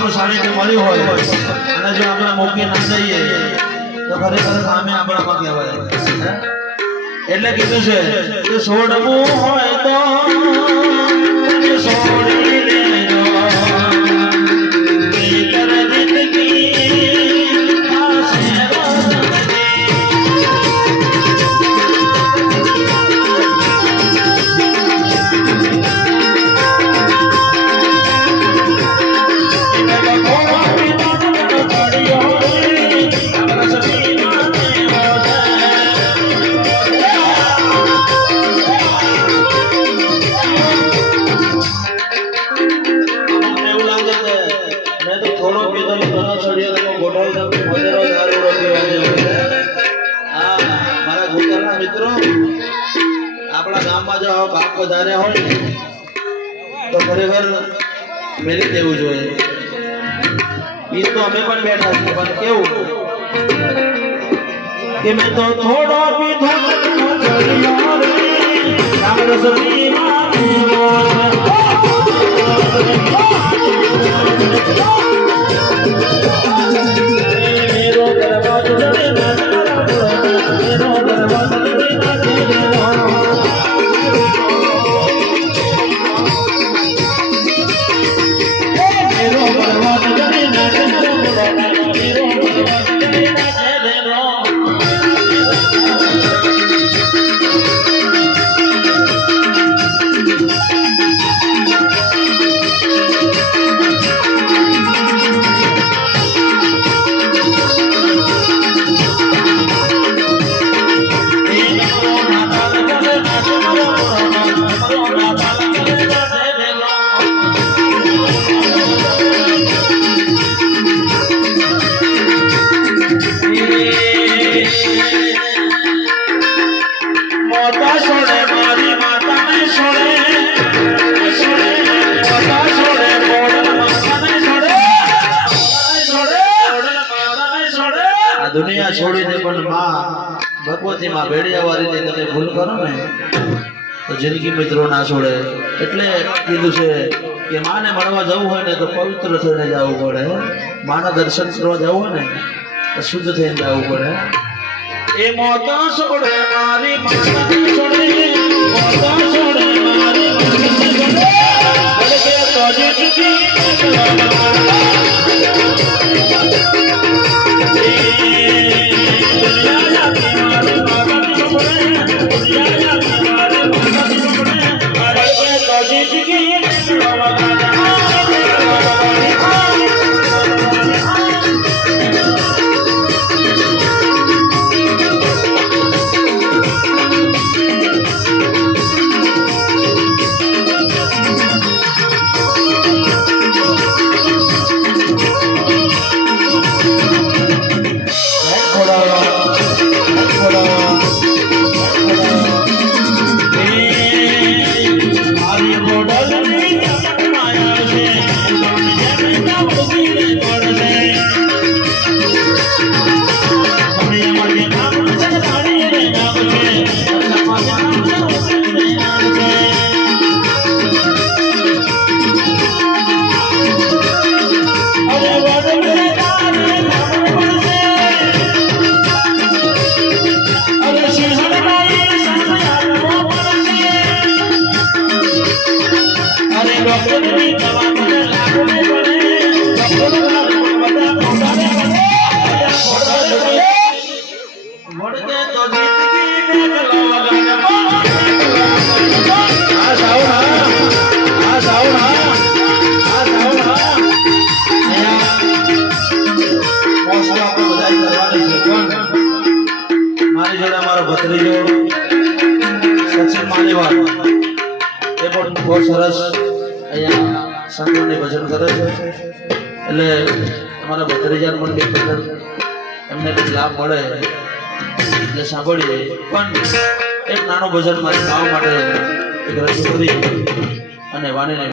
સામનું સાનિધ્ય મળ્યું હોય અને જો આપણે મૂકી ના જઈએ તો ખરેખર સામે આપણામાં કહેવાય? એટલે કીધું છે કે છોડવું હોય તો તો થોડો પીધો ને ઘણો છોડ્યો તો મોઢેરો દારૂડો પીવા જેવો છે. હા, મારા ગોતરના મિત્રો, આપણા ગામમાં જો બાપ વધારે હોય તો ખરેખર મેરી દેવું જોઈએ. ઈ તો અમે પણ બેઠા છીએ, પણ કેવું? કે મેં તો થોડો દુનિયા છોડીને પણ માં ભગવતી માં ભેડિયાવાળીની તમે ભૂલ કરો ને, તો જિંદગી મિત્રો ના છોડે. એટલે કીધું છે કે માને મળવા જવું હોય ને તો પવિત્ર થઈને જવું પડે. માના દર્શન કરવા જવું હોય ને, તો શુદ્ધ થઈને જવું પડે. એ મોતા છોડે, મારી માતા છોડે. ભત્રીજો સચિન માલીવાલ. એ પણ બહુ સરસ અહીંયા સંતોને ભજન કરે છે. એટલે અમારા ભત્રીજા પણ બે વખત એમને કંઈક લાભ મળે એટલે સાંભળીએ. પણ એક નાનું ભજન મારી ગાવા માટે એક રજૂ કરી અને વાણીને